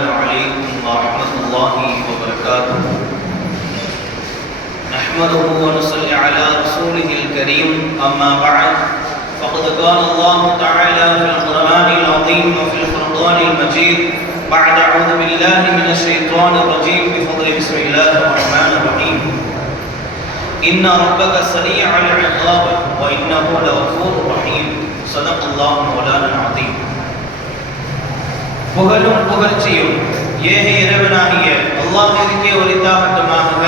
السلام عليكم ورحمة الله وبركاته. نحمده ونصلي على رسوله الكريم. أما بعد، فقد قال الله تعالى في القرآن العظيم وفي الفرقان المجيد بعد أعوذ بالله من الشيطان الرجيم بفضل بسم الله الرحمن الرحيم. إن ربك سريع العقاب وإنه لغفور رحيم. صدق الله مولانا العظيم. புகழும் புகழ்ச்சியும் ஏக இறைவனாகிய அல்லாஹ்விற்கே உரித்தாகட்டுமாக.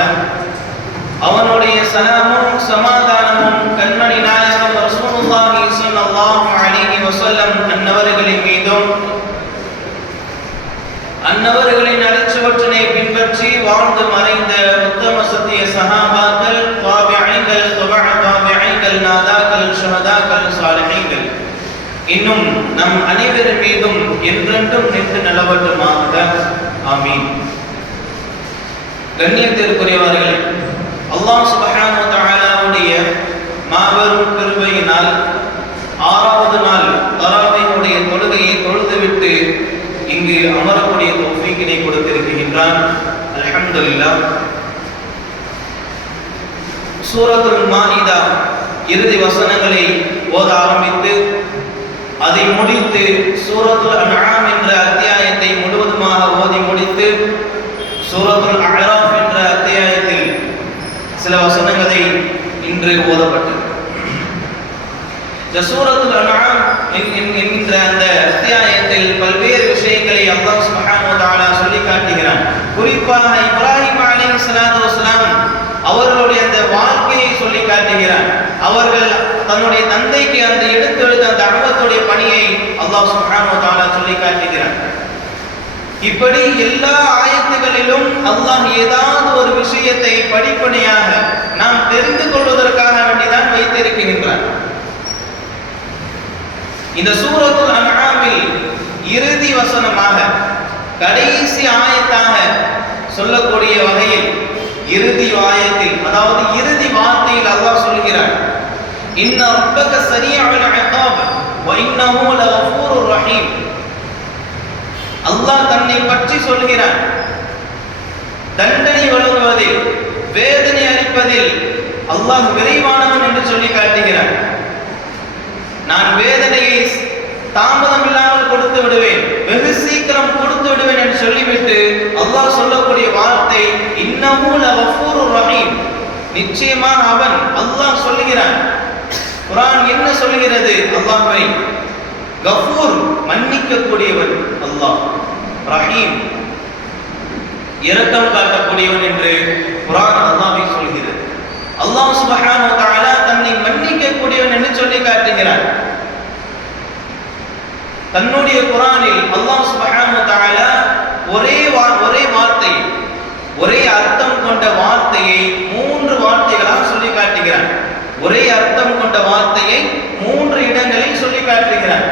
அவனுடைய சலாமும் சமாதானமும் கண்மணி நாயகம் ரசூலுல்லாஹி ஸல்லல்லாஹு அலைஹி வஸல்லம் அன்னவர்களின் மீதும் அன்னவர்களின் அடிச்சுவற்றினை பின்பற்றி வாழ்ந்து மறைந்த உத்தம சத்திய சஹாபாக்கள், தாபிஈன்கள், தாபிஈன்கள், நாதாக்கள், ஷஹதாக்கள், சாலிஹீன்கள் இன்னும் நம் அனைவரின் மீதும் என்றென்றும் நின்று நிலவட்டுமாக. ஆமீன். கண்ணியத்திற்குரியவர்களே, அல்லாஹ் சுப்ஹானஹு வ தஆலாவுடைய மாபெரும் கிருபையினால் 6வது நாள் தராவீஹுடைய தொழுகையை தொழுதுவிட்டு இங்கு அமரக்கூடிய தௌஃபீக்கினை கொடுத்திருக்கின்றான். அல்ஹம்துலில்லாஹ். சூரத்துல் மாஇதா இறுதி வசனங்களை ஓத ஆரம்பித்து அதை முடித்து சூரத்துல் அன்ஆம் என்ற அத்தியாயத்தை முழுவதுமாக ஓதி முடித்து சூரத்துல் அஅராஃப் என்ற அத்தியாயத்தில் சில வசனங்களை இன்று ஓதப்பட்டது. இந்த சூரத்துல் அன்ஆம் என்கின்ற அந்த அத்தியாயத்தில் பல்வேறு விஷயங்களை அல்லாஹ் சுப்ஹானஹு வ தஆலா சொல்லி காட்டுகிறான். குறிப்பாக இப்ராஹிம் அலைஹிஸ்ஸலாத்து வஸ்ஸலாம் அவர்களுடைய அந்த வாழ்க்கையை சொல்லி காட்டுகிறான். அவர்கள் தன்னுடைய தந்தைக்கு அந்த எடுத்துரைத்த அந்த தஅவத்துடைய பணியை அல்லாஹ் சுப்ஹானஹு வ தஆலா சொல்லி காட்டுகிறான். இப்படி எல்லா ஆயத்துகளிலும் அல்லாஹ் ஏதாவது ஒரு விஷயத்தை படிப்படியாக நாம் தெரிந்து கொள்வதற்காக வேண்டிதான் வைத்திருக்கின்றான். இந்த சூரத்துல் அன்ஆமில் இறுதி வசனமாக கடைசி ஆயத்தாக சொல்லக்கூடிய வகையில் இறுதி ஆயத்தில், அதாவது இறுதி வார்த்தையில் அல்லாஹ் சொல்கிறான், இன்ன ரப்பக ஸரீஉல் இகாப் வ இன்னஹு லகஃபூருர் ரஹீம். அல்லாஹ் தன்னை பற்றி சொல்கிறான், தண்டனை வழங்குவதில், வேதனை அளிப்பதில் அல்லாஹ் விரைவானவன் என்று சொல்லி காட்டுகிறான். நான் வேதனையை தாமதம் இல்லாமல் கொடுத்து விடுவேன், வெகு சீக்கிரம் கொடுத்து விடுவேன் என்று சொல்லிவிட்டு அல்லாஹ் சொல்லக்கூடிய வார்த்தை இன்னஹு லகஃபூருர் ரஹீம். நிச்சயமாக அவன், அல்லாஹ் சொல்லுகிறான். குர்ஆன் என்ன சொல்கிறது? அல்லாஹ்வை கஃபூர் மன்னிக்க கூடியவன் அல்லாஹ், ரஹீம் இரக்கம் காட்டக்கூடியவன் என்று குர்ஆன் அல்லாஹ்வை சொல்கிறது. அல்லாஹ் சுப்ஹானஹு வ தஆலா தன்னை மன்னிக்க கூடியவன் என்று சொல்லி காட்டுகிறான். தன்னுடைய குர்ஆனில் அல்லாஹ் சுப்ஹானஹு வ தஆலா ஒரே வார்த்தை, ஒரே அர்த்தம் கொண்ட வார்த்தையை 3 வார்த்தைகளாக சொல்லி காட்டுகிறான். ஒரே அர்த்தம் கொண்ட வார்த்தையை 3 இடங்களில் சொல்லி காட்டுகிறான்.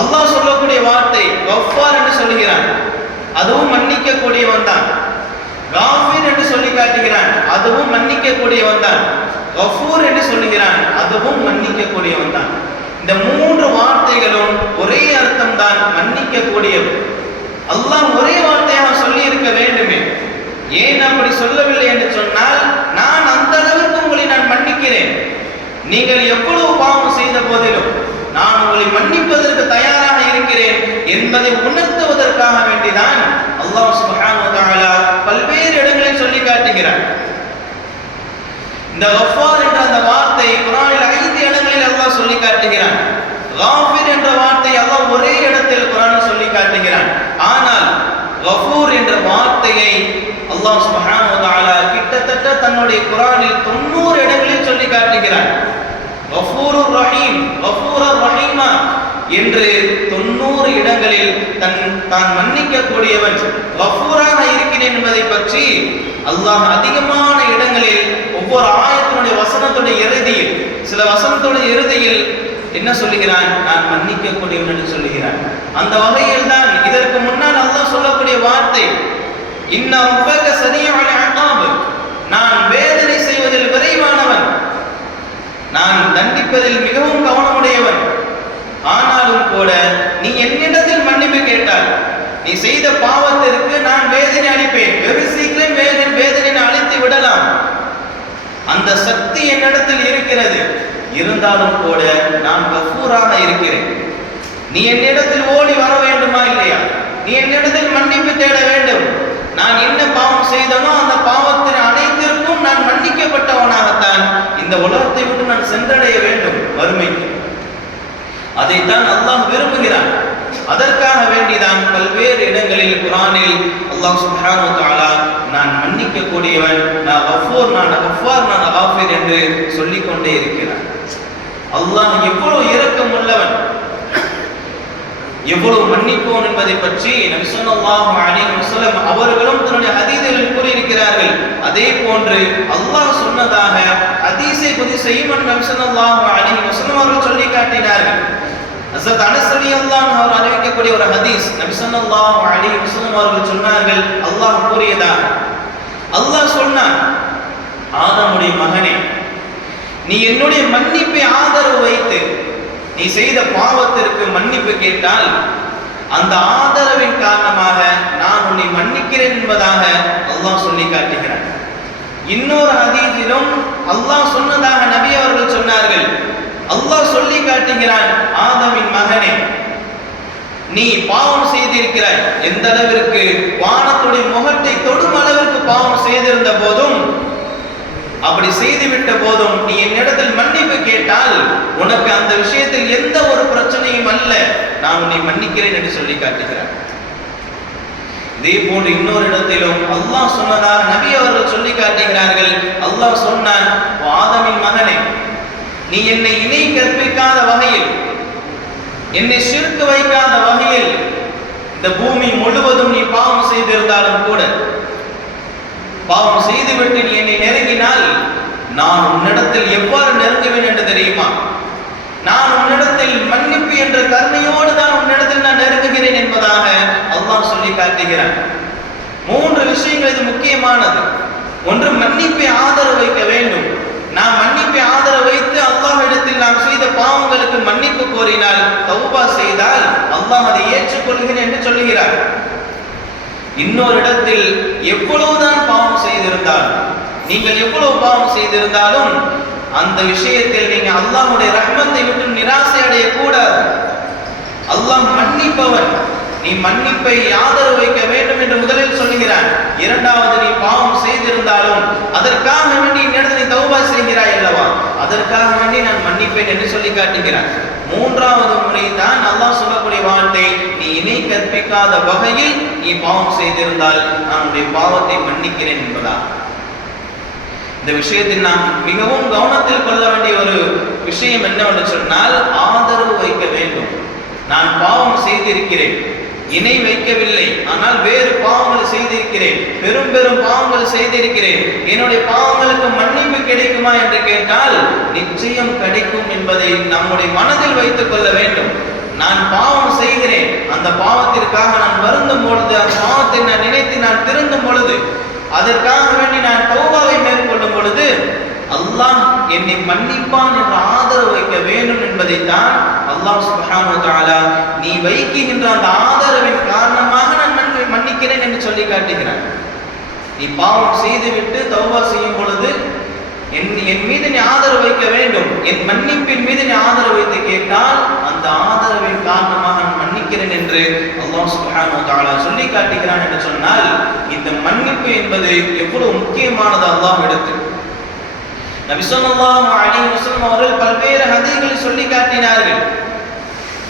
அல்லாஹ் சொல்லக்கூடிய வார்த்தை கஃபார் என்று சொல்லுகிறான், அதுவும் மன்னிக்க கூடியவன் தான். காஃபிர் என்று சொல்லி காட்டுகிறான், அதுவும் மன்னிக்க கூடியவன் தான். கஃபூர் என்று சொல்லுகிறான், அதுவும் மன்னிக்க கூடியவன் தான். இந்த 3 வார்த்தைகளும் ஒரே அர்த்தம் தான், மன்னிக்க கூடியவன். அல்லாஹ் ஒரே வார்த்தையாக சொல்லி இருக்க வேண்டுமே, ஏன் அப்படி சொல்லவில்லை என்று சொன்னால், நான் அந்த அளவுக்கு உங்களை நான் மன்னிக்கிறேன், நீங்கள் எவ்வளவு பாவம் செய்த போதிலும் நான் உங்களை மன்னிப்பதற்கு தயாராக இருக்கிறேன் என்பதை உணர்த்துவதற்காக வேண்டிதான் அல்லாஹ் சுப்ஹானஹு வ தஆலா பல்வேறு இடங்களில் சொல்லி காட்டுகிறார். இந்த கஃபார் என்ற அந்த வார்த்தை குர்ஆனில் 5 இடங்களில் அல்லாஹ் சொல்லி காட்டுகிறான். காஃபிர் என்ற வார்த்தை அல்லாஹ் ஒரே இடத்தில் குர்ஆனில் சொல்லி காட்டுகிறான். ஆனால் கஃபூர் என்ற வார்த்தையை அல்லாஹ் சுப்ஹானஹு வ தஆலா கிட்டத்தட்ட தன்னுடைய குர்ஆனில் 90 இடங்களில் சொல்லி காட்டுகிறான். கஃபூருர் ரஹீம், கஃபூரர் ரஹீமா என்று 90 இடங்களில் தான் மன்னிக்க கூடியவன், கஃபூராக இருக்கிறேன் என்பதை பற்றி அல்லாஹ் அதிகமான இடங்களில் ஒவ்வொரு ஆயத்தினுடைய வசனத்துடைய இறுதியில், சில வசனத்துடைய இறுதியில் என்ன சொல்லுகிறான்? நான் மன்னிக்க கூடியவன் என்று சொல்லுகிறான். அந்த வகையில் தான் இதற்கு முன்னால் அல்லாஹ் சொல்லக்கூடிய வார்த்தை இன்ன ரப்பக ஸரீஉல் இகாப், நான் வேதனை செய்வதில் விரைவானவன், நான் தண்டிப்பதில் மிகவும் கவனமுடையவன். ஆனாலும் கூட நீ என்னிடத்தில் மன்னிப்பு கேட்டால், நீ செய்த பாவத்திற்கு நான் வேதனை அளிப்பேன், வெகு சீக்கிரம் வேதனை அளித்து விடலாம், அந்த சக்தி என்னிடத்தில் இருக்கிறது. இருந்தாலும் கூட நான் கஃபூராக இருக்கிறேன். நீ என்னிடத்தில் ஓடி வர வேண்டுமா இல்லையா? நீ என்னிடத்தில் மன்னிப்பு தேட வேண்டும். நான் என்ன பாவம் செய்தனோ அந்த பாவத்தின் அனைத்திற்கும் நான் மன்னிக்கப்பட்டவனாகத்தான் இந்த உலகத்தை விட்டு நான் சென்றடைய வேண்டும் வறுமைக்கு. அதைத்தான் அல்லாஹ் விரும்புகிறான். அதற்காக வேண்டிதான் பல்வேறு இடங்களில் குர்ஆனில் அல்லாஹ் சுப்ஹானஹு வ தஆலா நான் மன்னிக்க கூடியவன், நான் கஃபூர், நான் கஃபார், நான் காஃபிர் என்று சொல்லிக் கொண்டே இருக்கிறான். அல்லாஹ் எவ்வளவு இரக்கம் உள்ளவன், எவ்வளவு மன்னிப்போன் என்பதை பற்றி நபி ஸல்லல்லாஹு அலைஹி வஸல்லம் அவர்களும் தன்னுடைய ஹதீஸில் கூறியிருக்கிறார்கள். அதே போன்று அல்லாஹ் சொன்னதாக ஹதீஸை பதிவு செய்யும் நபி ஸல்லல்லாஹு அலைஹி வஸல்லம் அவர்கள் சொல்லி காட்டினார்கள். ஹஸரத் அனஸ் ரலியல்லாஹு அன்ஹு அவர் அறிவிக்கக்கூடிய ஒரு ஹதீஸ், நபி ஸல்லல்லாஹு அலைஹி வஸல்லம் அவர்கள் சொன்னார்கள், அல்லாஹ் கூறியதாக, அல்லாஹ் சொன்னான், ஆதமுடைய மகனே, நீ என்னுடைய மன்னிப்பை ஆதரவு வைத்து நீ செய்த பாவத்திற்கு மன்னிப்பு கேட்டால் அந்த ஆதரவின் காரணமாக நான் உன்னை மன்னிக்கிறேன் என்பதாக அல்லாஹ் சொல்லி காட்டுகிறான். இன்னொரு ஹதீஸிலும் அல்லாஹ் சொன்னதாக நபி அவர்கள் சொன்னார்கள், அல்லாஹ் சொல்லி காட்டுகிறான், ஆதமின் மகனே, நீ பாவம் செய்திருக்கிறாய். எந்த அளவிற்கு? வானத்துடைய முகத்தை தொடும் அளவிற்கு பாவம் செய்திருந்த போதும், அப்படி செய்துவிட்ட போதும் நீ என்னிடத்தில் மன்னிப்பு கேட்டால் உனக்கு அந்த விஷயத்தில் எந்த ஒரு பிரச்சனையும் அல்ல, நான் உன்னை மன்னிக்கிறேன் என்று சொல்லி காட்டுகிறார். இதே போன்று இன்னொரு இடத்திலும் அல்லாஹ் சொன்னதாக நபி அவர்கள் சொல்லி காட்டுகிறார்கள். அல்லாஹ் சொன்னான், ஆதமின் மகனே, நீ என்னை இணை கற்பிக்காத வகையில், என்னை ஷிர்க் வைக்காத வகையில் இந்த பூமி முழுவதும் நீ பாவம் செய்திருந்தாலும் கூட, பாவம் செய்துவிட்டு நீ என்னை நெருங்கினால் நான் உன்னிடத்தில் எவ்வாறு நெருங்குவேன் என்று தெரியுமா? நான் உன்னிடத்தில் மன்னிப்பு என்ற கருணையோடு தான் உன்னிடத்தில் நான் நெருங்குகிறேன் என்பதாக அல்லாஹ் சொல்லி காட்டுகிறான். 3 விஷயங்கள் இது முக்கியமானது. ஒன்று, மன்னிப்பை ஆதரவு வைக்க வேண்டும். நாம் மன்னிப்பை ஆதரவு வைத்து அல்லாஹ்விடத்தில் நாம் செய்த பாவங்களுக்கு மன்னிப்பு கோரினால், தௌபா செய்தால் அல்லாஹ் அதை ஏற்றுக்கொள்கிறேன் என்று சொல்லுகிறார். இன்னொரு இடத்தில், எவ்வளவுதான் பாவம் செய்திருந்தாலும், நீங்கள் எவ்வளவு பாவம் செய்திருந்தாலும் அந்த விஷயத்தில் நீங்க அல்லாஹ்வுடைய ரஹ்மத்தை விட்டு நிராசை அடையக்கூடாது. அல்லாஹ் மன்னிப்பவன், நீ மன்னிப்பை ஆதரவு வைக்க வேண்டும் என்று முதலில் சொல்லுகிறான். இரண்டாவது, நீ பாவம் செய்திருந்தாலும் அதற்காக வேண்டி என்னிடத்தில் நீ தௌபா செய்கிறாய் அல்லவா, அதற்காக வேண்டி நான் மன்னிப்பேன் என்று சொல்லி காட்டுகிறான். 3வது முறை தான் அல்லாஹ் சொல்லக்கூடிய வார்த்தை, நீ இணை கற்பிக்காத வகையில் நீ பாவம் செய்திருந்தால் நான் உன்னுடைய பாவத்தை மன்னிக்கிறேன் என்பதா. இந்த விஷயத்தில் நாம் மிகவும் கவனத்தில் கொள்ள வேண்டிய ஒரு விஷயம் என்னவென்று சொன்னால், ஆதரவு வைக்க வேண்டும். நான் பாவம் செய்திருக்கிறேன், இணை வைக்கவில்லை, ஆனால் வேறு பாவங்கள் செய்திருக்கிறேன், பெரும் பெரும் பாவங்கள் செய்திருக்கிறேன், என்னுடைய பாவங்களுக்கு மன்னிப்பு கிடைக்குமா என்று கேட்டால் நிச்சயம் கிடைக்கும் என்பதை நம்முடைய மனதில் வைத்துக் கொள்ள வேண்டும். நான் பாவம் செய்கிறேன், அந்த பாவத்திற்காக நான் வருந்தும் பொழுது, அந்த பாவத்தை நான் நினைத்து நான் திருந்தும் பொழுது, அதற்காக வேண்டி நான் தௌபாவை மேற்கொள்ளும் பொழுது அல்லாஹ் என்னை மன்னிப்பான் என்ற ஆதரவு வைக்க வேண்டும் என்பதைத்தான் அல்லாஹ் சுப்ஹானஹு வ தஆலா நீ வைக்கின்ற அந்த ஆதரவின் காரணமாக நான் மன்னிக்கிறேன் என்று சொல்லி காட்டுகிறான். நீ பாவம் செய்துவிட்டு தௌபா செய்யும் பொழுது என் மீது நீ ஆதரவு வைக்க வேண்டும், என் மன்னிப்பின் மீது நீ ஆதரவு வைத்து கேட்டால் அந்த ஆதரவின் காரணமாக நான் மன்னிக்கிறேன் என்று அல்லாஹ் சுப்ஹானஹு வ தஆலா சொல்லி காட்டுகிறான் என்று சொன்னால், இந்த மன்னிப்பு என்பது எவ்வளவு முக்கியமானது அல்லாஹ்விடத்தில். நபி ஸல்லல்லாஹு அலைஹி வஸல்லம் அவர்கள் பல்வேறு ஹதீஸ்களை சொல்லி காட்டினார்கள்.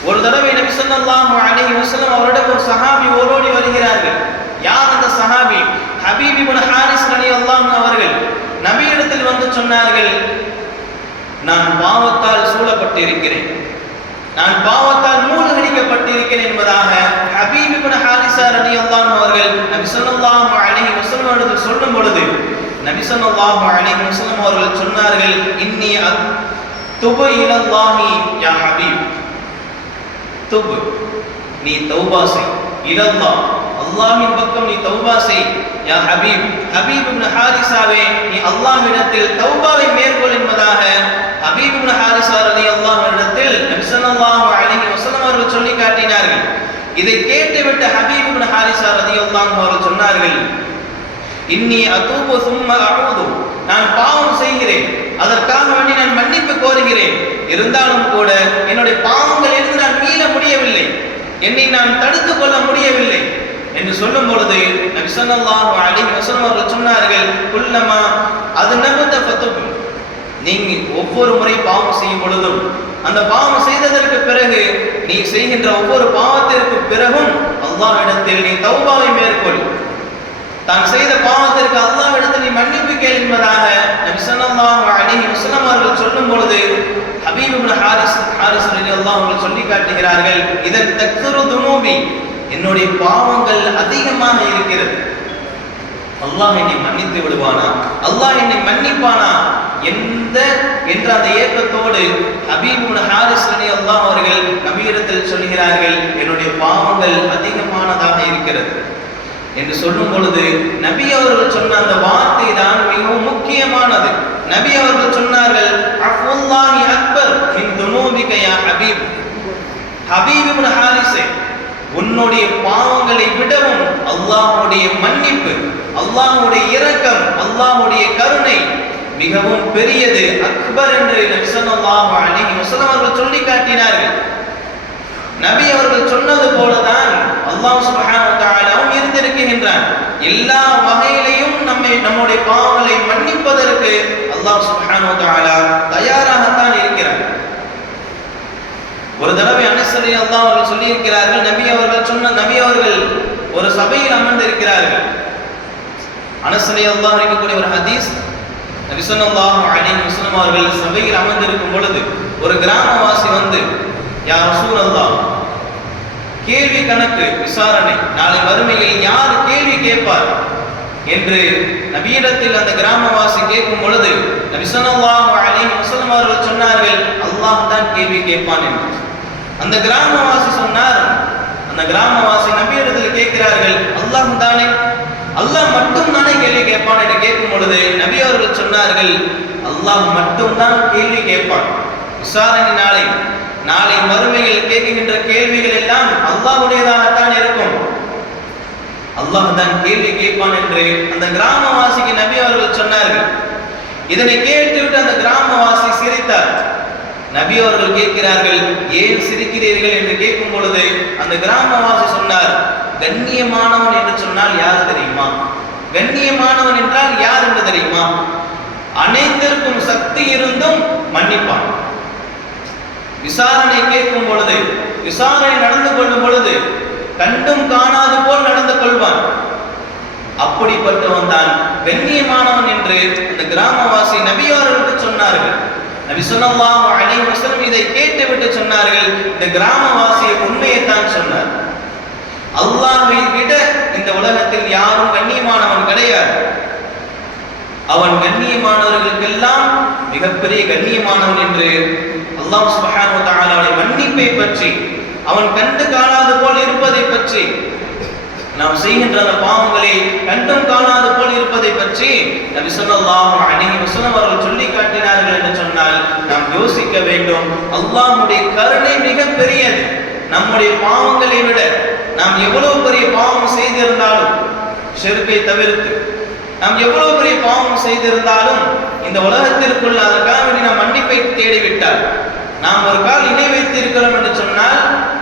ஒரு தடவை நபி ஸல்லல்லாஹு அலைஹி வஸல்லம் அவரிடம் ஒரு சஹாபி ஓடோடி வருகிறார்கள். யார் அந்த சஹாபி? ஹபீப் இப்னு ஹாரிஸ் ரலியல்லாஹு அன்ஹு அவர்கள் நபியிடத்தில் வந்து சொன்னார்கள், நான் பாவத்தால் சூழப்பட்டு இருக்கிறேன், நான் பாவத்தால் மூழ்கடிக்கப்பட்டிருக்கிறேன் என்பதாக ஹபீப் இப்னு ஹாரிஸா ரலியல்லாஹு அன்ஹு அவர்கள் நபி ஸல்லல்லாஹு அலைஹி வஸல்லம் அவர்கள் சொல்லும் பொழுது நபி ஸல்லல்லாஹு அலைஹி வஸல்லம் அவர்கள் சொன்னார்கள், இன்னி துபு இலல்லாஹி யா ஹபீப், துபு, நீ தௌபா செய், இலல்லாஹ், அல்லாஹ்வின் பக்கம் நீ தௌபா செய், யா ஹபீப், ஹபீப் இப்னு ஹாரிஸாவே நீ அல்லாஹ்விடத்தில் தௌபாவை மேற்கொள் என்பதாக ஹபீப் இப்னு ஹாரிஸா ரலியல்லாஹு அன்ஹு நபி ஸல்லல்லாஹு அலைஹி வஸல்லம் அவர்கள் சொல்லி காட்டினார்கள். இதை கேட்டுவிட்டு ஹபீப் இப்னு ஹாரிஸா ரலியல்லாஹு அன்ஹு அவர்கள் சொன்னார்கள், இன்னி அதூபு சும்ம அஊது, நான் பாவம் செய்கிறேன், அதற்காக வேண்டி நான் மன்னிப்பு கோருகிறேன், இருந்தாலும் கூட என்னுடைய பாவங்களிலிருந்து நான் மீள முடியவில்லை, என்னை நான் தடுத்துக் கொள்ள முடியவில்லை என்று சொல்லும் பொழுது நபி ஸல்லல்லாஹு அலைஹி வஸல்லம் அவர்கள் சொன்னார்கள், குல்லமா அத்னபத ஃபதுப், நீங்க ஒவ்வொரு முறை பாவம் செய்யும் பொழுதும் அந்த பாவம் செய்ததற்கு பிறகு நீ செய்கின்ற ஒவ்வொரு பாவத்திற்கு பிறகும் அல்லாஹ்விடத்தில் நீ தௌபாவை மேற்கொள், தான் செய்த பாவத்திற்கு அல்லாஹ்விடத்தில் நீ மன்னிப்பு கேள் என்பதாக நபி ஸல்லல்லாஹு அலைஹி வஸல்லம் அவர்கள் சொல்லும் பொழுது ஹபீப் இப்னு ஹாரிஸ் ரலியல்லாஹு அன்ஹு சொல்லி காட்டுகிறார்கள், இதன் தக்ஸுரு துனூபி, என்னுடைய பாவங்கள் அதிகமாக இருக்கிறது, அல்லாஹ் என்னை மன்னித்து விடுவானா, அல்லாஹ் என்னை மன்னிப்பானா என்ற அந்த ஏக்கத்தோடு ஹபீப் இப்னு ஹாரிஸ் ரலியல்லாஹு அவர்கள் நபியிடத்தில் சொல்கிறார்கள், என்னுடைய பாவங்கள் அதிகமானதாக இருக்கிறது என்று சொல்லும் பொழுது நபி அவர்கள் சொன்ன அந்த வார்த்தை தான் மிகவும் முக்கியமானது. நபி அவர்கள் சொன்னார்கள், அஃபுல்லாஹி அக்பர் மின் துனூபிக யா ஹபீப், ஹபீப் இப்னு ஹாரிஸே, உன்னுடைய பாவங்களை விடவும் அல்லாஹ்வுடைய மன்னிப்பு, அல்லாஹ்வுடைய இரக்கம், அல்லாஹ்வுடைய கருணை மிகவும் பெரியது, அக்பர் என்று நபி ஸல்லல்லாஹு அலைஹி வஸல்லம் அவர்கள் சொல்லி காட்டினார்கள். நபி அவர்கள் சொன்னது போலதான் அல்லாஹ் சுப்ஹானஹு வ தஆலாவும் இருந்திருக்கின்றான். எல்லா வகையிலையும் நம்முடைய பாவங்களை மன்னிப்பதற்கு அல்லாஹ் சுப்ஹானஹு வ தஆலா தயாராகத்தான் இருக்கிறார். ஒரு தடவை அனஸ் ரலியல்லாஹு அவர்கள் சொல்லி இருக்கிறார்கள், நபி அவர்கள் ஒரு சபையில் அமர்ந்திருக்கிறார்கள். அனஸ் ரலியல்லாஹு இருக்கக்கூடிய ஒரு ஹதீஸ், நபி ஸல்லல்லாஹு அலைஹி வஸல்லம் அவர்கள் சபையில் அமர்ந்திருக்கும் பொழுது ஒரு கிராமவாசி வந்து, யா ரசூலல்லாஹ், கேள்வி கணக்கு விசாரணை, நாளை மறுமையில் யார் கேள்வி கேட்பார் என்று நபியிடத்தில் அந்த கிராமவாசி கேட்கும் பொழுது நபி ஸல்லல்லாஹு அலைஹி வஸல்லம் அவர்கள் சொன்னார்கள், அல்லாஹ் தான் கேள்வி கேட்பான் என்று. அந்த கிராமவாசி சொன்னார், அந்த கிராமவாசி நபியிடத்தில் கேட்கிறார்கள், அல்லாஹ் தானே, அல்லாஹ் மட்டும் தானே கேள்வி கேட்பான் என்று கேட்கும் பொழுது நபி அவர்கள் சொன்னார்கள், அல்லாஹ் மட்டும் தான் கேள்வி கேட்பான். விசாரணை நாளை மறுமையில் கேட்கின்ற கேள்விகள் எல்லாம் அல்லாஹ்வுடையதாகத்தான் இருக்கும், அல்லாஹ் தான் கேள்வி கேட்பான் என்று அந்த கிராமவாசிக்கு நபி அவர்கள் சொன்னார்கள். இதனை கேட்டுவிட்டு அந்த கிராமவாசி சிரித்தார். நபி அவர்கள் கேட்கிறார்கள், ஏன் சிரிக்கிறீர்கள் என்று கேட்கும் பொழுது அந்த கிராமவாசி சொன்னார், கண்ணியமானவன் என்று சொன்னால் யார் தெரியுமா, கண்ணியமானவன் என்றால் யார் என்று தெரியுமா, அனைத்திற்கும் சக்தி இருந்தும் மன்னிப்பான், விசாரணை கேட்கும் பொழுது, விசாரணை நடந்து கொள்ளும் பொழுது கண்டும் காணாது போல் நடந்து கொள்வான், அப்படிப்பட்டவன் தான் கண்ணியமானவன் என்று அந்த கிராமவாசி நபி அவர்களுக்கு சொன்னார்கள். நபி ஸல்லல்லாஹு அலைஹி வஸல்லம் இதை கேட்டுவிட்டு சொன்னார்கள், இந்த கிராமவாசி உண்மையை தான் சொன்னார், அல்லாஹ்வை விட இந்த உலகத்தில் யாரும் கண்ணியமானவன் கிடையாது, அவன் கண்ணியமானவர்களுக்கெல்லாம் மிகப்பெரிய கண்ணியமானவன் என்று அல்லாஹ் சுப்ஹானஹு வ தஆலாவுடைய மன்னிப்பை பற்றி, அவன் கண்டு காணாது போல் இருப்பதை பற்றி, நாம் செய்கின்ற பாவங்களை கண்டும் காணாது போல் இருப்பதை பற்றி நபி ஸல்லல்லாஹு அலைஹி வஸல்லம் அவர்கள் சொல்லி காட்டினார்கள் என்று சொன்னால் நாம் யோசிக்க வேண்டும். அல்லாஹ்வுடைய கருணை மிக பெரியது. நம்முடைய பாவங்களை விட நாம் எவ்வளவு பெரிய பாவம் செய்திருந்தாலும், ஷிர்கை தவிர்த்து நாம் எவ்வளவு பெரிய பாவம் செய்திருந்தாலும் இந்த உலகத்திற்குள் அதற்காக நாம் மன்னிப்பை தேடிவிட்டால், நாம் ஒரு கால் இணை வைத்து இருக்கிறோம் என்று சொன்னால்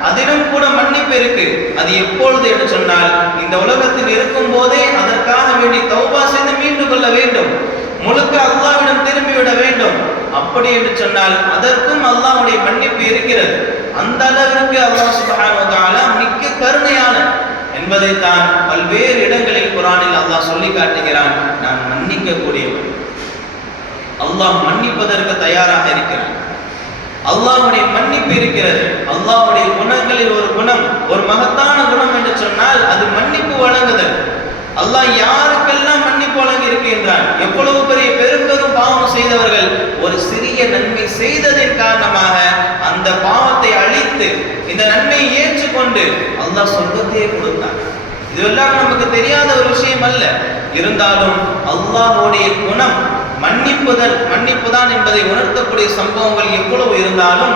அதிலும் கூட மன்னிப்பு இருக்கு. அது எப்பொழுது என்று சொன்னால், இந்த உலகத்தில் இருக்கும் போதே அதற்காக வேண்டி தௌபா செய்து மீண்டு கொள்ள வேண்டும், முழுக்க அல்லாஹ்விடம் திரும்பிவிட வேண்டும். அப்படி என்று சொன்னால் அதற்கும் அல்லாஹ்வுடைய மன்னிப்பு இருக்கிறது. அந்த அளவிற்கு அல்லாஹ் சுப்ஹானஹு வ தஆலா மிக்க கருணையான என்பதைத்தான் பல்வேறு இடங்களில் குர்ஆனில் அல்லாஹ் சொல்லி காட்டுகிறான். நான் மன்னிக்க கூடியவன், அல்லாஹ் மன்னிப்பதற்கு தயாராக இருக்கிறான். அல்லாஹ்வுடைய மன்னிப்பு இருக்கிறது. அல்லாஹ்வுடைய குணங்களில் ஒரு குணம், ஒரு மகத்தான குணம் என்று சொன்னால் அது மன்னிப்பு வழங்குதல். அல்லாஹ் யாருக்கெல்லாம் மன்னிப்பு வழங்கி இருக்கின்றான், எவ்வளவு பெரிய பெரும் பாவம் செய்தவர்கள் ஒரு சிறிய நன்மை செய்ததின் காரணமாக அந்த பாவத்தை அழித்து இந்த நன்மையை ஏற்றுக்கொண்டு அல்லாஹ் சொர்க்கத்தையே கொடுத்தான். இதெல்லாம் நமக்கு தெரியாத ஒரு விஷயம் அல்ல. இருந்தாலும் அல்லாஹ்வுடைய குணம் மன்னிப்புதான் என்பதை உணர்த்தக்கூடிய சம்பவங்கள் எவ்வளவு இருந்தாலும்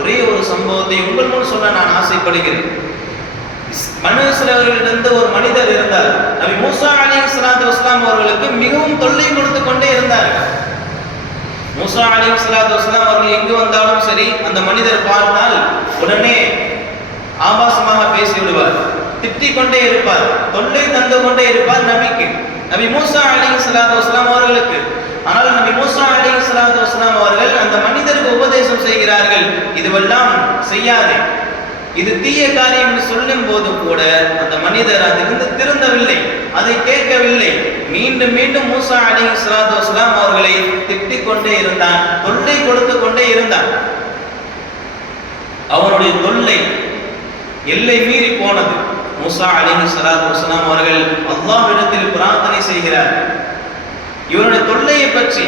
ஒரே ஒரு சம்பவத்தை உங்கள் முன் சொல்ல நான் ஆசைப்படுகிறேன். பனு இஸ்ராயீலிலிருந்து ஒரு நபி மூசா அலைஹிஸ்ஸலாத்து வஸ்ஸலாம் அவர்களுக்கு மிகவும் தொல்லை கொடுத்து கொண்டே இருந்தார்கள். மூசா அலைஹிஸ்ஸலாத்து வஸ்ஸலாம் அவர்கள் எங்கு வந்தாலும் சரி, அந்த மனிதர் பார்த்தால் உடனே ஆபாசமாக பேசி விடுவார், திட்டிக் கொண்டே இருப்பார், தொல்லை தந்து கொண்டே இருப்பார் நபிக்கு, நபி மூசா அலைஹிஸ்ஸலாத்து வஸ்ஸலாம் அவர்களுக்கு. ஆனால் நபி மூசா அலைஹிஸ்ஸலாத்து வஸ்ஸலாம் அவர்கள் அந்த மனிதருக்கு உபதேசம் செய்கிறார்கள், இதுவெல்லாம் செய்யாதே, இது தீய காரியம் என்று சொல்லும் போது கூட அந்த மனிதர் அதிலிருந்து திருந்தவில்லை, அதை கேட்கவில்லை. மீண்டும் மீண்டும் மூசா அலைஹிஸ்ஸலாத்து வஸ்ஸலாம் அவர்களை திட்டிக் கொண்டே இருந்தான், தொல்லை கொடுத்து கொண்டே இருந்தான். அவனுடைய தொல்லை எல்லை மீறி போனது. மூசா அலைஹிஸ்ஸலாத்து வஸ்ஸலாம் அவர்கள் அல்லாஹ்விடத்தில் பிரார்த்தனை செய்கிறார்கள். இவனுடைய தொல்லையை பற்றி,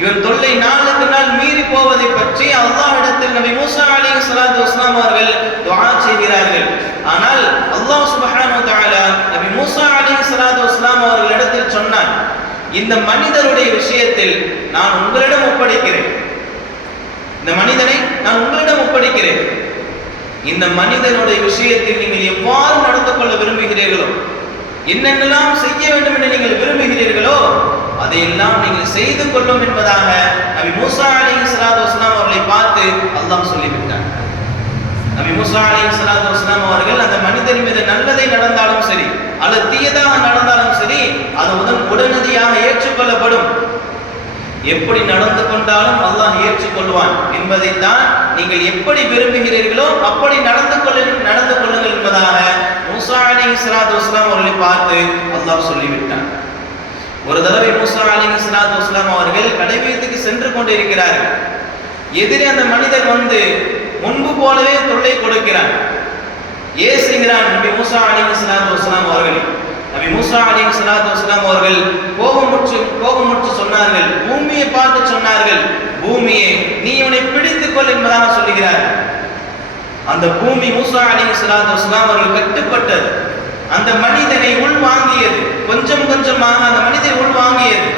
இவன் தொல்லை நாளுக்கு நாள் மீறி போவதை பற்றி அல்லாஹ்விடத்தில் நபி மூசா அலைஹிஸ்ஸலாத்து வஸ்ஸலாம் அவர்கள் துஆ செய்கிறார்கள். ஆனால் அல்லாஹ் சுப்ஹானஹு வ தஆலா நபி மூசா அலைஹிஸ்ஸலாத்து வஸ்ஸலாம் அவர்களிடத்தில் சொன்னான், இந்த மனிதருடைய விஷயத்தில் நான் உங்களிடம் ஒப்படைக்கிறேன், இந்த மனிதனை நான் உங்களிடம் ஒப்படைக்கிறேன். இந்த மனிதனுடைய விஷயத்தில் நீங்கள் எவ்வாறு நடந்து கொள்ள விரும்புகிறீர்களோ, என்னென்னலாம் செய்ய வேண்டும் என்று நீங்கள் விரும்புகிறீர்களோ அதையெல்லாம் நீங்கள் செய்து கொள்ளும் என்பதாக நபி மூசா அலைஹிஸ்ஸலாத்து வஸ்ஸலாம் அவர்களை பார்த்து அல்லாஹ் சொல்லிவிட்டார். நபி மூசா அலைஹிஸ்ஸலாத்து வஸ்ஸலாம் அவர்கள் அந்த மனிதன் மீது நல்லதை நடந்தாலும் சரி அல்லது தீயதாக நடந்தாலும் சரி, அது உடனடியாக ஏற்றுக்கொள்ளப்படும். எப்படி நடந்து கொண்டாலும் அல்லாஹ் ஏற்றுக்கொள்வான் என்பதைத்தான் நீங்கள் எப்படி விரும்புகிறீர்களோ அப்படி நடந்து கொள்ளுங்கள் என்பதாக மூசா அலைஹிஸ்ஸலாத்து வஸ்ஸலாம் அவர்களை பார்த்து அல்லாஹ் சொல்லிவிட்டான். ஒரு தடவை மூசா அலைஹிஸ்ஸலாத்து வஸ்ஸலாம் அவர்கள் கடைவீட்டுக்கு சென்று கொண்டிருக்கிறார்கள். எதிரே அந்த மனிதர் வந்து முன்பு போலவே தொல்லை கொடுக்கிறான், ஏசுகிறான் நபி மூசா அலைஹிஸ்ஸலாத்து வஸ்ஸலாம் அவர்கள். நபி மூசா அலைஹிஸ்ஸலாத்து வஸ்ஸலாம் அவர்கள் கோபமுற்று சொன்னார்கள், பூமியை பார்த்து சொன்னார்கள், பூமியே நீ இவனை பிடித்துக் கொள் என்பதாக சொல்லுகிறார்கள். அந்த பூமி மூசா அலைஹிஸ்ஸலாத்து வஸ்ஸலாம் அவர்கள் கட்டுப்பட்டது, அந்த மனிதனை உள்வாங்கியது, கொஞ்சம் கொஞ்சமாக அந்த மனிதனை உள்வாங்கியது.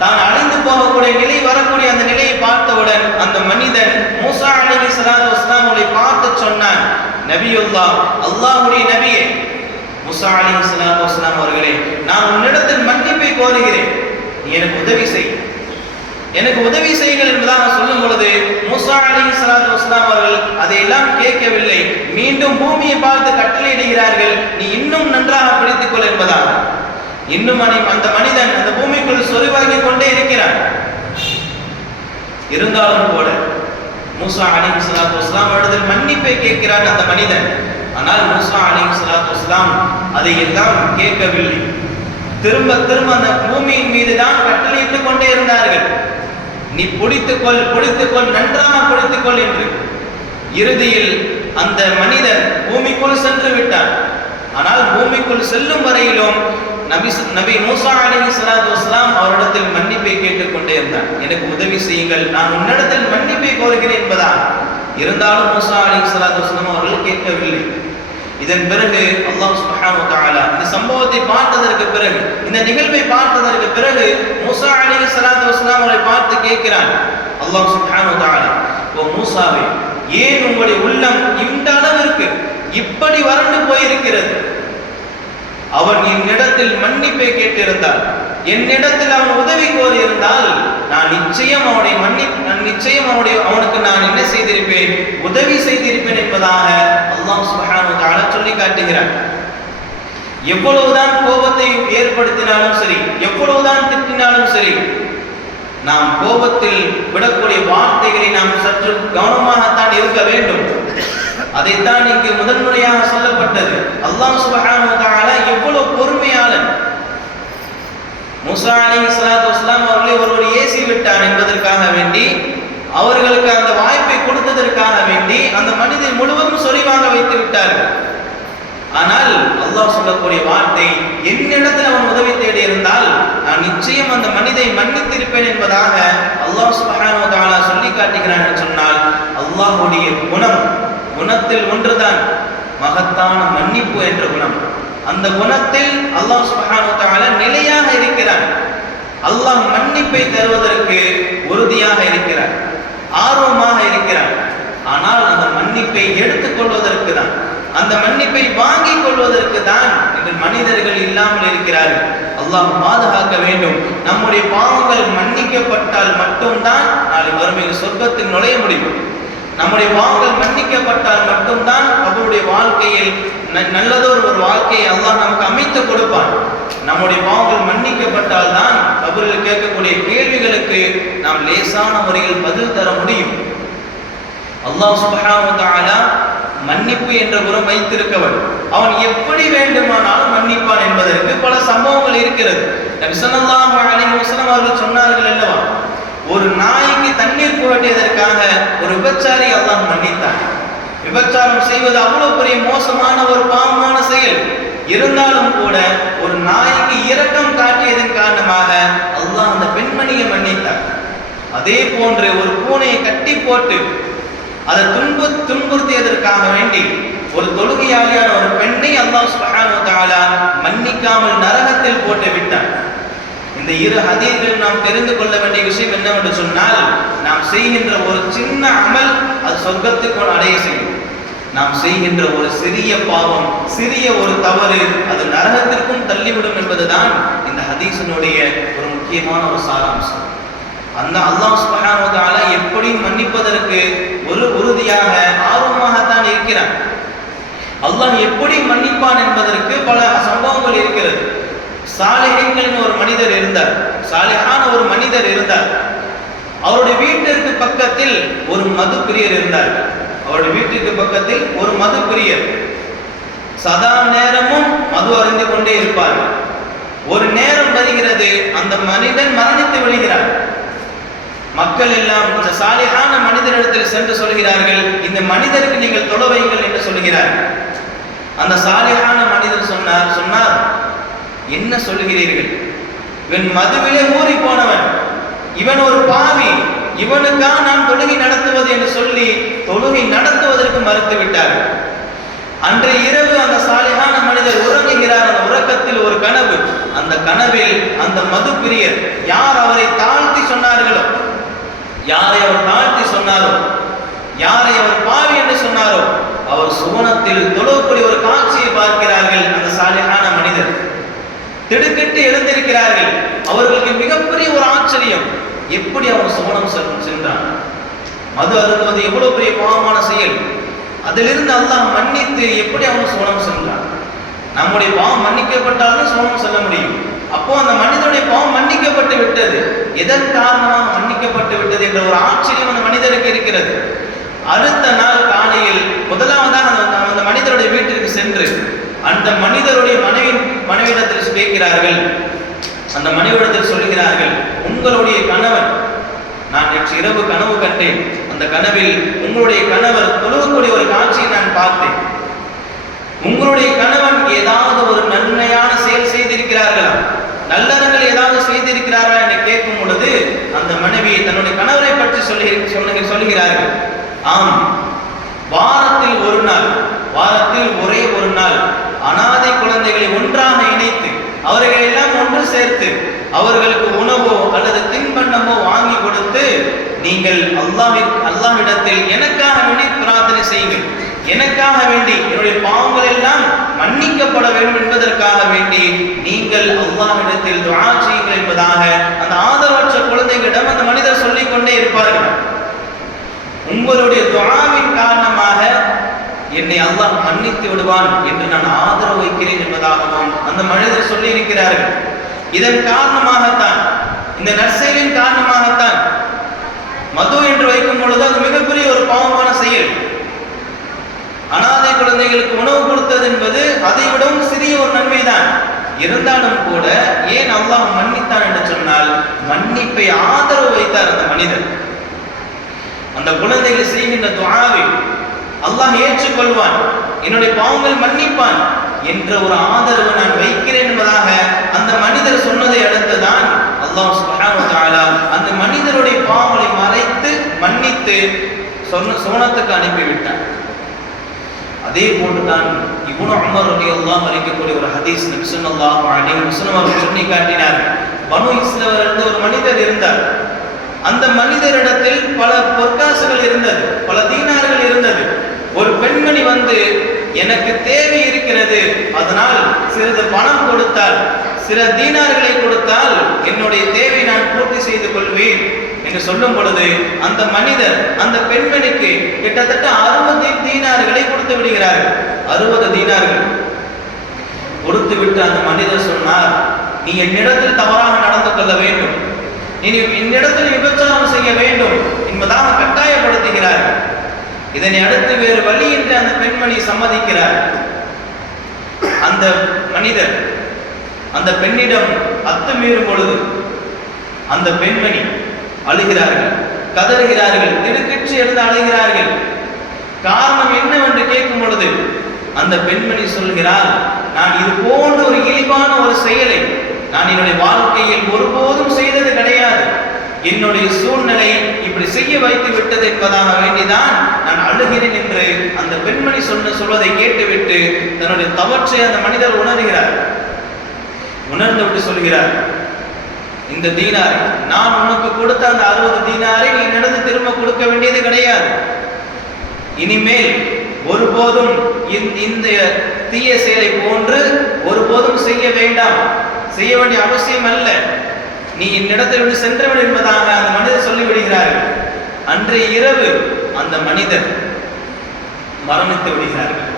தான் அழிந்து போகக்கூடிய நிலை வரக்கூடிய அந்த நிலையை பார்த்தவுடன் அந்த மனிதன் மூசா அலைஹிஸ்ஸலாத்து வஸ்ஸலாம் அவர்களை பார்த்து சொன்னான், நபியுல்லாஹ், அல்லாஹ்வுடைய நபியே, மூசா அலைஹிஸ்ஸலாத்து வஸ்ஸலாம் அவர்களே, நான் உன்னிடத்தில் மன்னிப்பை கோருகிறேன், நீ எனக்கு உதவி செய், எனக்கு உதவி செய்யுங்கள் என்பதாக சொல்லும் பொழுது மூசா அலைஹிஸ்ஸலாத்து வஸ்ஸலாம் அவர்கள் அதையெல்லாம் கேட்கவில்லை. மீண்டும் பூமியை பார்த்து கட்டளையிடுகிறார்கள், நீ இன்னும் நன்றாக பிடித்துக் கொள் என்பதாக. இன்னும் அந்த மனிதன் அந்த பூமிக்குள் சொறிவாகி கொண்டே இருக்கிறான். இருந்தாலும் கூட மூசா அலைஹிஸ்ஸலாத்து வஸ்ஸலாம் அவரிடத்தில் மன்னிப்பை கேட்கிறான் அந்த மனிதன். ஆனால் மூசா அலைஹிஸ்ஸலாத்து வஸ்ஸலாம் அதை எல்லாம் கேட்கவில்லை. திரும்ப திரும்ப அந்த பூமியின் மீது தான் கட்டளையிட்டுக் கொண்டே இருந்தார்கள், நீ பிடித்துக்கொள், நன்றாக பிடித்துக்கொள் என்று. இறுதியில் அந்த மனிதன் பூமிக்குள் சென்று விட்டான். ஆனால் பூமிக்குள் செல்லும் வரையிலும் நபி மூசா அலைஹிஸ்ஸலாத்து வஸ்ஸலாம் அவரிடத்தில் மன்னிப்பை கேட்டுக்கொண்டே இருந்தான், எனக்கு உதவி செய்யுங்கள், நான் உன்னிடத்தில் மன்னிப்பை கோருகிறேன் என்பதாக. இருந்தாலும் மூசா அலைஹிஸ்ஸலாத்து வஸ்ஸலாம் அவர்கள் கேட்கவில்லை. இதன் பிறகு அல்லாஹ் சுப்ஹானஹு வ தஆலா இந்த சம்பவத்தை பார்த்ததற்கு பிறகு, இந்த நிகழ்வை பார்த்ததற்கு பிறகு மூசா அலைஹிஸ்ஸலாத்து வஸ்ஸலாம் அவரை பார்த்து கேட்கிறான் அல்லாஹ் சுப்ஹானஹு வ தஆலா, ஓ மூசாவே, ஏன் உங்களுடைய உள்ளம் இந்த அளவிற்கு இப்படி வறண்டு போயிருக்கிறது? அவன் என்னிடத்தில் மன்னிப்பை கேட்டிருந்தால், என்னிடத்தில் அவன் உதவி கோரியிருந்தால், நான் நிச்சயம் அவனுக்கு நான் என்ன செய்திருப்பேன், உதவி செய்திருப்பேன் என்பதாக அல்லாஹ் சுப்ஹானஹு வ தஆலா சொல்லி காட்டுகிறான். எவ்வளவுதான் கோபத்தை ஏற்படுத்தினாலும் சரி, எவ்வளவுதான் திட்டினாலும் சரி, நாம் கோபத்தில் விடக்கூடிய வார்த்தைகளை நாம் சற்று கவனமாகத்தான் இருக்க வேண்டும். அதைத்தான் இங்கு முதன்முறையாக சொல்லப்பட்டது. அல்லாஹ் சுப்ஹானஹு வ தஆலா எவ்வளவு பொறுமையாளன். மூசா அலைஹிஸ்ஸலாத்து வஸ்ஸலாம் அவர்களை ஒருவர் ஏசி விட்டார் என்பதற்காக வேண்டி, அவர்களுக்கு அந்த வாய்ப்பை கொடுத்ததற்காக வேண்டி அந்த மனிதன் முழுவதும் சொறிவாங்க வைத்து விட்டார்கள். ஆனால் அல்லாஹ் சொல்லக்கூடிய வார்த்தை, என்னிடத்தில் அவன் உதவி தேடி இருந்தால் நான் நிச்சயம் அந்த மனிதை மன்னித்திருப்பேன் என்பதாக அல்லாஹ் சுப்ஹானஹு வ தஆலா சொல்லி காட்டுகிறான் என்று சொன்னால், அல்லாஹ்வுடைய குணத்தில் ஒன்றுதான் மகத்தான மன்னிப்பு என்ற குணம். அந்த குணத்தில் அல்லாஹ் சுப்ஹானஹு வ தஆலா நிலையாக இருக்கிறான். அல்லாஹ் மன்னிப்பை தருவதற்கு உறுதியாக இருக்கிறான், ஆர்வமாக இருக்கிறான். ஆனால் அந்த மன்னிப்பை எடுத்துக்கொள்வதற்கு தான், அந்த மன்னிப்பை வாங்கிக் கொள்வதற்கு தான் இன்று மனிதர்கள் இல்லாமல் இருக்கிறார்கள். அல்லாஹ் பாதுகாக்க வேண்டும். நம்முடைய பாவங்கள் மன்னிக்கப்பட்டால் மட்டும்தான் நாளை மறுமையில் சொர்க்கத்தில் நுழைய முடியும். நம்முடைய பாவங்கள் மன்னிக்கப்பட்டால் மட்டும்தான் அவருடைய வாழ்க்கையில் நல்லதொரு ஒரு வாழ்க்கையை அல்லாஹ் நமக்கு அமைத்து கொடுப்பான். நம்முடைய பாவங்கள் மன்னிக்கப்பட்டால் தான் கபரில் கேட்கக்கூடிய கேள்விகளுக்கு நாம் லேசான முறையில் பதில் தர முடியும். அல்லாஹ் சுப்ஹானஹு வ தஆலா மன்னிப்பு என்ற குணம் வைத்திருக்கவன். அவன் எப்படி வேண்டுமானாலும் மன்னிப்பான் என்பதற்கு பல சம்பவங்கள் இருக்கிறது. நபி ஸல்லல்லாஹு அலைஹி வஸல்லம் அவர்கள் சொன்னார்கள் அல்லவா, ஒரு நாய்க்கு தண்ணீர் புகட்டியதற்காக ஒரு விபச்சாரி அல்லாஹ் மன்னித்தான். விபச்சாரம் செய்வது அவ்வளவு பெரிய மோசமான ஒரு பாவமான செயல். இருந்தாலும் கூட ஒரு நாய்க்கு இரக்கம் காட்டியதன் காரணமாக அல்லாஹ் அந்த பெண்மணியை மன்னித்தார். அதே போன்று ஒரு பூனையை கட்டி போட்டு அதை துன்புறுத்தியதற்காக வேண்டி ஒரு தொழுகையாளியான ஒரு பெண்ணை அல்லாஹ் சுப்ஹானஹு வ தஆலா மன்னிக்காமல் நரகத்தில் போட்டு விட்டான். இந்த இரு ஹதீஸ்களில் நாம் தெரிந்து கொள்ள வேண்டிய விஷயம் என்னவென்று சொன்னால், நாம் செய்கின்ற ஒரு சின்ன அமல் அது சொர்க்கத்துக்கு அடைய செய்யும். நாம் செய்கின்ற ஒரு சிறிய பாவம், சிறிய ஒரு தவறு அது நரகத்திற்கும் தள்ளிவிடும் என்பதுதான் இந்த ஹதீஸினுடைய ஒரு முக்கியமான ஒரு சாராம்சம். அந்த அல்லாஹ் சுப்ஹானஹு வ தஆலா எப்படி மன்னிப்பதற்கு ஒரு உறுதியாக ஆர்வமாகத்தான் இருக்கிறான். அல்லாஹ் எப்படி மன்னிப்பான் என்பதற்கு பல சம்பவங்கள் இருக்கிறது. சாலிஹீன்களின் ஒரு மனிதர் இருந்தார், சாலிஹான ஒரு மனிதர் இருந்தார். அவருடைய வீட்டிற்கு பக்கத்தில் ஒரு மது பிரியர் இருந்தார். அவருடைய வீட்டுக்கு பக்கத்தில் ஒரு மது பிரியர் சதா நேரமும் மது அருந்தி கொண்டே இருப்பார்கள். ஒரு நேரம் வருகிறது, அந்த மனிதன் மரணித்து விடுகிறார். மக்கள் எல்லாம் இந்த சாலிஹான மனிதரிடத்தில் சென்று சொல்கிறார்கள், இந்த மனிதருக்கு நீங்கள் தொழ வையுங்கள் என்று சொல்கிறார்கள். அந்த சாலிஹான மனிதர் சொன்னார், என்ன சொல்லுகிறீர்கள்? இவன் மதுவிலே ஊறி போனவன், இவன் ஒரு பாவி, இவனுக்காக நான் தொழுகை நடத்துவது என்று சொல்லி தொழுகை நடத்துவதற்கு மறுத்து விட்டார். அன்றைய இரவு அந்த சாலிஹான மனிதர் உறங்குகிறார். அந்த உறக்கத்தில் ஒரு கனவு. அந்த கனவில் அந்த மது பிரியர் யார் அவரை தாழ்த்தி சொன்னார்களோ, யாரை அவர் தாழ்த்தி சொன்னாரோ, யாரை அவர் பாவி என்று சொன்னாரோ, அவர் சுவனத்தில் தொழக்கூடிய ஒரு காட்சியை பார்க்கிறார்கள். அந்த சாலிஹான மனிதர் திடுக்கிட்டு எழுந்திருக்கிறார்கள். அவர்களுக்கு மிகப்பெரிய ஒரு ஆச்சரியம், எப்படி அவன் சுவனம் சென்றான்? மது அருந்துவது எவ்வளவு பெரிய பாவமான செயல், அதிலிருந்து அல்லாஹ் மன்னித்து எப்படி அவன் சுவனம் சென்றான்? நம்முடைய பாவம் மன்னிக்கப்பட்டாலும் சுவனம் செல்ல முடியும். அப்போ அந்த மனிதனுடைய பாவம் மன்னிக்கப்பட்டு விட்டது. எதன் காரணமாக மன்னிக்கப்பட்டு விட்டது என்ற ஒரு ஆச்சரியம் அந்த மனிதருக்கு இருக்கிறது. அடுத்த நாள் காலையில் முதலாவதாக அந்த மனிதருடைய வீட்டிற்கு சென்று அந்த மனிதருடைய மனைவியிடத்தில் கேட்கிறார்கள். அந்த மனைவியிடத்தில் சொல்லுகிறார்கள், உங்களுடைய கணவன், நான் நேற்று இரவு கனவு கண்டேன். அந்த கனவில் உங்களுடைய கணவர் தொழுகக்கூடிய ஒரு காட்சியை நான் பார்த்தேன். உங்களுடைய கணவன் ஏதாவது ஒரு நன்மையான செயல் செய்திருக்கிறார்களா, நல்லறங்கள் ஏதாவது செய்திருக்கிறார்களா என்று கேட்கும் பொழுது அந்த மனைவி தன்னுடைய கணவரை பற்றி சொல்லுகிறார்கள். ஆம், வாரத்தில் ஒரு நாள், வாரத்தில் ஒரே ஒரு நாள் அனாதை குழந்தைகளை ஒன்றாக இணைத்து அவர்களை எல்லாம் ஒன்று சேர்த்து அவர்களுக்கு உணவோ அல்லது தின்பண்டமோ வாங்கி கொடுத்து, நீங்கள் அல்லாஹ்விடத்தில் எனக்காக வேண்டி பிரார்த்தனை செய்யுங்கள், எனக்காக வேண்டி என்னுடைய பாவங்கள் எல்லாம் மன்னிக்கப்பட வேண்டும் என்பதற்காக வேண்டி நீங்கள் அல்லாஹ்விடத்தில் துஆ செய்யுங்கள் என்பதாக அந்த ஆதரவற்ற குழந்தைகளிடம் அந்த மனிதர் சொல்லிக் கொண்டே இருப்பார்கள். உங்களுடைய துஆவின் காரணமாக என்னை அல்லாஹ் மன்னித்து விடுவான் என்று நான் ஆதரவு வைக்கிறேன் என்பதாகவும் அந்த மனிதர் சொல்லி இருக்கிறார்கள். இதன் காரணமாகத்தான், இந்த நற்செயலின் காரணமாகத்தான் மது என்று வைக்கும் பொழுது அது மிகப்பெரிய ஒரு பாவமான செயல். அனாதை குழந்தைகளுக்கு உணவு கொடுத்தது என்பது அதை விடவும் சிறிய ஒரு நன்மைதான். இருந்தாலும் கூட ஏன் அல்லாஹ் மன்னித்தான் என்று சொன்னால், மன்னிப்பை ஆதரவு வைத்தார் அந்த மனிதர். அந்த குழந்தைகள் செய்கின்ற துஆவை அல்லாஹ் ஏற்றுக்கொள்வான், என்னுடைய பாவங்கள் மன்னிப்பான் என்ற ஒரு ஆதரவு நான் வைக்கிறேன் என்பதாக அந்த மனிதர் சொன்னதை அடுத்துதான் அல்லாஹ் சுப்ஹானஹு வ தஆலா அந்த மனிதருடைய பாவங்களை மறைத்து மன்னித்து சுவனத்துக்கு அனுப்பிவிட்டார். அதே போன்றுதான் இப்னு உமர் ரலியல்லாஹு அன்ஹு அறிவிக்கக்கூடிய ஒரு ஹதீஸ் நபி ஸல்லல்லாஹு அலைஹி வஸல்லம் அவர்கள் சொல்லி காட்டினார். பனு இஸ்ரவேலிலிருந்து ஒரு மனிதர் இருந்தார். அந்த மனிதரிடத்தில் பல பொற்காசுகள் இருந்தது, பல தீனார்கள் இருந்தது. ஒரு பெண்மணி வந்து எனக்கு தேவை இருக்கிறது, அதனால் சிறிது பணம் கொடுத்தால், சில தீனார்களை கொடுத்தால் என்னுடைய தேவை நான் பூர்த்தி செய்து கொள்வேன் என்று சொல்லும் பொழுது அந்த மனிதர் அந்த பெண்மணிக்கு கிட்டத்தட்ட 60 தீனார்களை கொடுத்து விடுகிறார்கள். 60 தீனார்கள் கொடுத்து விட்டு அந்த மனிதர் சொன்னார், நீ என்னிடத்தில் தவறாக நடந்து கொள்ள வேண்டும், நீ என்னிடத்தில் விபச்சாரம் செய்ய வேண்டும் என்பதாக கட்டாயப்படுத்துகிறார். இதனை அடுத்து வேறு வழி என்று அந்த பெண்மணி சம்மதிக்கிறார். அந்த மனிதர் அந்த பெண்ணிடம் அத்துமீறும் பொழுது அந்த பெண்மணி அழுகிறார்கள், கதறுகிறார்கள், திடுக்கிட்டு எழுந்து அழுகிறார்கள். காரணம் என்னவென்று கேட்கும் பொழுது அந்த பெண்மணி சொல்கிறார், நான் இது போன்ற ஒரு இழிவான ஒரு செயலை நான் என்னுடைய வாழ்க்கையில் ஒருபோதும் செய்தது கிடையாது, என்னுடைய சூழ்நிலை இப்படி செய்ய வைத்து விட்டது என்பதாக வேண்டிதான் நான் அழுகிறேன் என்று அந்த பெண்மணி சொல்வதை கேட்டுவிட்டு தன்னுடைய தவற்றை அந்த மனிதர் உணர்கிறார். உணர்ந்து விட்டு சொல்கிறார், இந்த தீனாரை நான் உனக்கு கொடுத்த அந்த 60 தீனாரை நீ நடந்து திரும்ப கொடுக்க வேண்டியது கிடையாது. இனிமேல் ஒருபோதும் இந்த தீய செயலை போன்று ஒருபோதும் செய்ய வேண்டாம், செய்ய வேண்டிய அவசியம் அல்ல, நீ என்னிடத்தை விட்டு சென்றுவிடு என்பதாக அந்த மனிதர் சொல்லிவிடுகிறார்கள். அன்றைய இரவு அந்த மனிதர் மரணித்து விடுகிறார்கள்.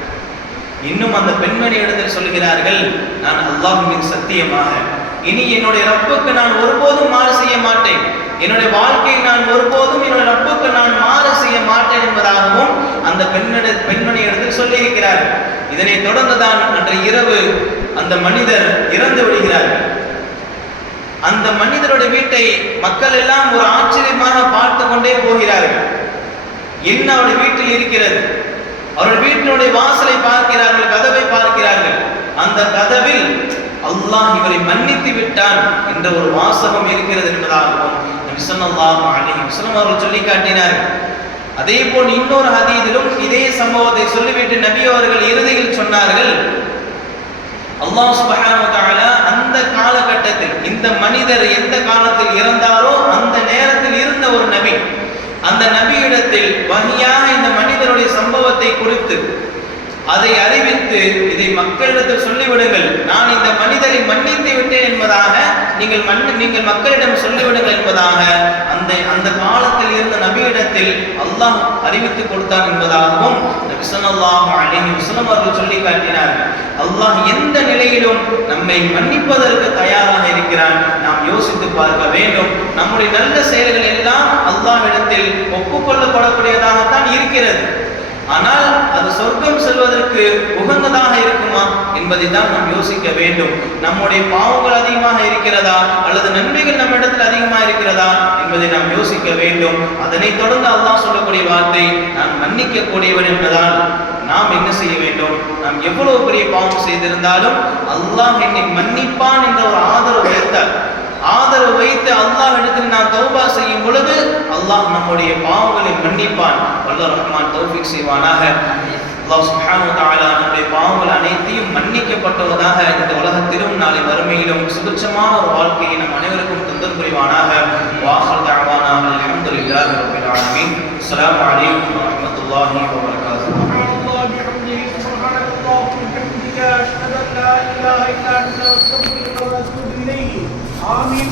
இன்னும் அந்த பெண்மணி இடத்தில் சொல்கிறார்கள், நான் அல்லாஹ்வின் சத்தியமாக இனி என்னுடைய ரப்புக்கு நான் ஒருபோதும் மாறு செய்ய மாட்டேன், என்னுடைய வாழ்க்கையை நான் ஒருபோதும் என்னுடைய ரப்புக்கு நான் மாறு செய்ய மாட்டேன் என்பதாகவும் அந்த பெண்மணி இடத்தில் சொல்லியிருக்கிறார்கள். இதனை தொடர்ந்துதான் அன்றைய இரவு அந்த மனிதர் இறந்து விடுகிறார்கள். அந்த மனிதருடைய வீட்டை மக்கள் எல்லாம் ஒரு ஆச்சரியமாக பார்த்து கொண்டே போகிறார்கள். என்ன அவருடைய வீட்டில் இருக்கிறது? அவருடைய வீட்டினுடைய வாசலை பார்க்கிறார்கள், கதவை பார்க்கிறார்கள். அந்த கதவில் அல்லாஹ் இவரை மன்னித்து விட்டான் என்ற ஒரு வாசகம் இருக்கிறது என்பதாகவும் நபி ஸல்லல்லாஹு அலைஹி வஸல்லம் அவர்கள் சொல்லி காட்டினார்கள். அதே போல் இன்னொரு ஹதீஸிலும் இதே சம்பவத்தை சொல்லிவிட்டு நபி அவர்கள் இறுதியில் சொன்னார்கள், அல்லாஹ் சுப்ஹானஹு வ தஆலா அந்த காலகட்டத்தில் இந்த மனிதர் எந்த காலத்தில் இறந்தாரோ அந்த நேரத்தில் இருந்த ஒரு நபி, அந்த நபியிடத்தில் வஹியாக இந்த மனிதருடைய சம்பவத்தை குறித்து அதை அறிவித்து இதை மக்களிடத்தில் சொல்லிவிடுங்கள், நான் இந்த மனிதரை மன்னித்து விட்டேன் என்பதாக நீங்கள் மக்களிடம் சொல்லிவிடுங்கள் என்பதாக அந்த காலத்தில் இருந்த நபியிடத்தில் அல்லாஹ் அறிவித்து கொடுத்தான் என்பதாகவும் நபி ஸல்லல்லாஹு அலைஹி வஸல்லம் அவர்கள் சொல்லி காட்டினார்கள். அல்லாஹ் எந்த நிலையிலும் நம்மை மன்னிப்பதற்கு தயாராக இருக்கிறான். நாம் யோசித்து பார்க்க வேண்டும். நம்முடைய நல்ல செயல்கள் எல்லாம் அல்லாஹ்விடத்தில் ஒப்புக்கொள்ளப்படக்கூடியதாகத்தான் இருக்கிறது. ஆனால் அது சொர்க்கம் செல்வதற்கு உகந்ததாக இருக்குமா என்பதை தான் நாம் யோசிக்க வேண்டும். நம்முடைய பாவங்கள் அதிகமாக இருக்கிறதா அல்லது நன்மைகள் நம்ம இடத்தில் அதிகமாக இருக்கிறதா என்பதை நாம் யோசிக்க வேண்டும். அதனை தொடர்ந்து அல்லாஹ் சொல்லக்கூடிய வார்த்தை, நான் மன்னிக்க கூடியவன் என்பதால் நாம் என்ன செய்ய வேண்டும்? நாம் எவ்வளவு பெரிய பாவம் செய்திருந்தாலும் அல்லாஹ் என்னை மன்னிப்பான் என்ற ஒரு ஆதரவு வைத்து அல்லாஹ் இடத்தில் நாம் தௌபா செய்யும் பொழுது அல்லாஹ் நம்முடைய பாவங்களை மன்னிப்பான். வல்லர் ரஹ்மான் தௌஃபீக் செய்வானாக. அல்லாஹ் சுப்ஹானஹு வ தஆலா நம்முடைய பாவங்கள் அனைத்தையும் மன்னிக்கப்பட்டவதாக இந்த உலகத்திலும் நாளை மறுமையிலும் சுபிட்சமான ஒரு வாழ்க்கையை நம் அனைவருக்கும் தந்தல் புரிவானாக. வாஹிர் தஅவானா அல்ஹம்துலில்லாஹி ரப்பில் ஆலமீன். அஸ்ஸலாமு அலைக்கும் வ ரஹ்மத்துல்லாஹி வ பரகாத்துஹு. آمين.